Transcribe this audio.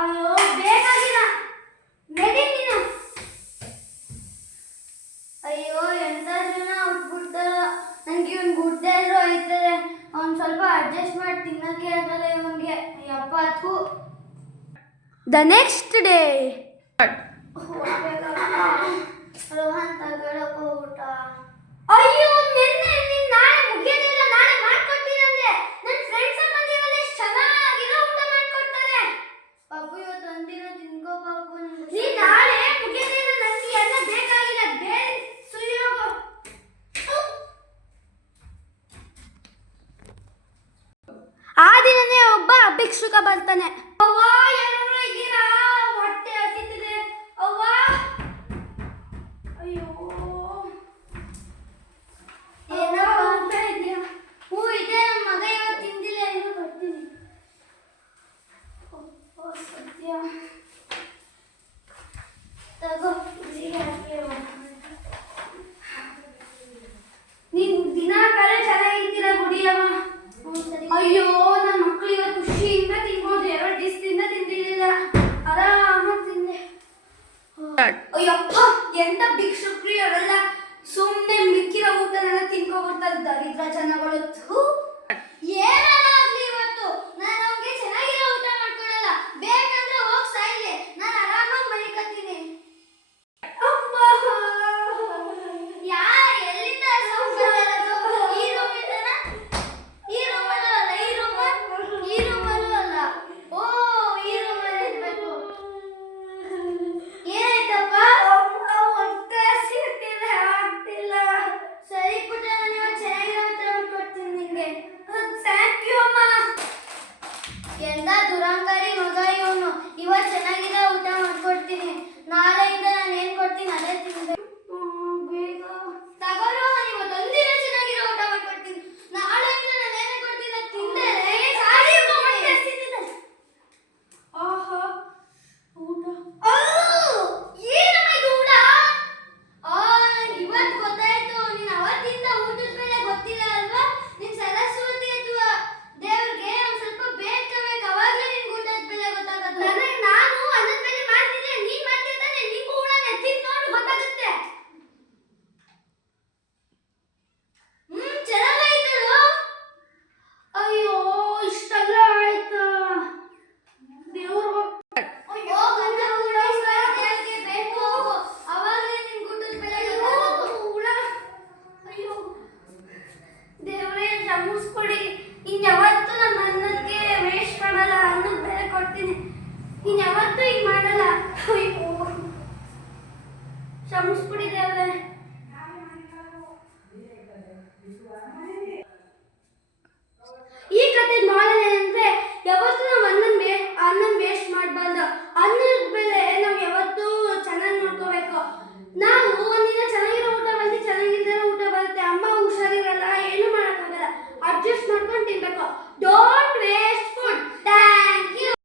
ಅಯ್ಯೋ ಬೇಕಾಗಿಲ್ಲ ನಡಿ ನೀನು. ಅಯ್ಯೋ ಎಂತ ಜನ ಉಟ್ಬಿಡ್ತಾರ. ನಂಗೆ ಇವನ್ ಗುಡ್ಡೆ ಎಲ್ಲರೂ ಆಯ್ತಾರೆ. ಅವ್ನು ಸ್ವಲ್ಪ ಅಡ್ಜಸ್ಟ್ ಮಾಡಿ ತಿನ್ನಕ್ಕೆ ಆಗಲ್ಲ ಇವನ್ಗೆ. ಅಯ್ಯಪ್ಪ ಥೂ. ದ ನೆಕ್ಸ್ಟ್ ಡೇ ರೋಹನ್ ತಗೊಳಪ್ಪ ಊಟ. ಅಯ್ಯೋ ನಿನ್ನೆ ನೀನ್ ನಾಳೆ ಮುಗಿಯೋದಿಲ್ಲ, ನಾಳೆ ಮಾಡ್ಕೊಡ್ತೀನಂದೆ. ನನ್ನ ಫ್ರೆಂಡ್ಸ್ ಬಂದಿರಲ್ಲ, ಎಷ್ಟು ಚೆನ್ನಾಗಿರೋ ಊಟ ಮಾಡ್ಕೊಡ್ತಾರೆ. ಪಾಪು ಇವತ್ತು ಒಂದಿನ ತಿನ್ಕೋ ಪಾಪು. ನೀ ನಾಳೆ ಮುಗಿಯೋದಿಲ್ಲ, ನನಗೆ ಎಲ್ಲ ಬೇಕಾಗಿಲ್ಲ. ಬೇರೆ ಸುಯೋಗು. ಆ ದಿನನೇ ಒಬ್ಬ ಭಿಕ್ಷುಕ ಬರ್ತಾನೆ. ಅವ್ವ ಎಲ್ಲರೂ ಇದ್ದೀರಾ? ಹೊಟ್ಟೆ ಹಸಿತಿದೆ ಅವ್ವ. ಅಯ್ಯೋ ಏನೋ ಅಂತ ಇದೆಯಾ? ಹೂ ಇದೆ, ನನ್ನ ಮಗ ಇವತ್ತು ತಿಂದಿಲ್ಲ. ಏನೋ ಬರ್ತೀನಿ. ಸದ್ಯ ತಗೋ ನೀನು ದಿನ ಕರೆ ಚೆನ್ನಾಗಿರ್ತೀರ ಗುಡಿಯವ. ಅಯ್ಯೋ ನನ್ನ ಮಕ್ಕಳು ಇವತ್ತು ಖುಷಿಯಿಂದ ತಿನ್ಬೋದು. 2 ದಿವಸದಿಂದ ತಿಂದಿರಲಿಲ್ಲ, ಆರಾಮಾಗಿ ತಿಂದೆ. ಅಯ್ಯಪ್ಪ ಎಂತ ಭಿಕ್ಷುಕ್ರಿ ಅವರೆಲ್ಲ. ಸುಮ್ಮನೆ ಮಿಕ್ಕಿರೋ ಊಟನೆಲ್ಲ ತಿನ್ಕೊ ಬರ್ತಾರೆ ದರಿದ್ರ ಜನಗಳು. ಏನಲ್ಲ